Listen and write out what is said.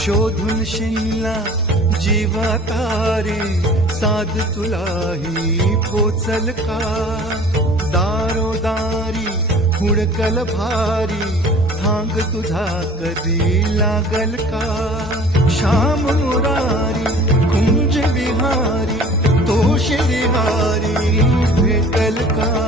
शोधून शिनला जीवा तारे, साध तुलाही पोचल का? दारोदारी हुडकल भारी, थांग तुझा कधी लागल का? श्याम मुरारी कुंज विहारी, तो श्रीहारी भेटल का?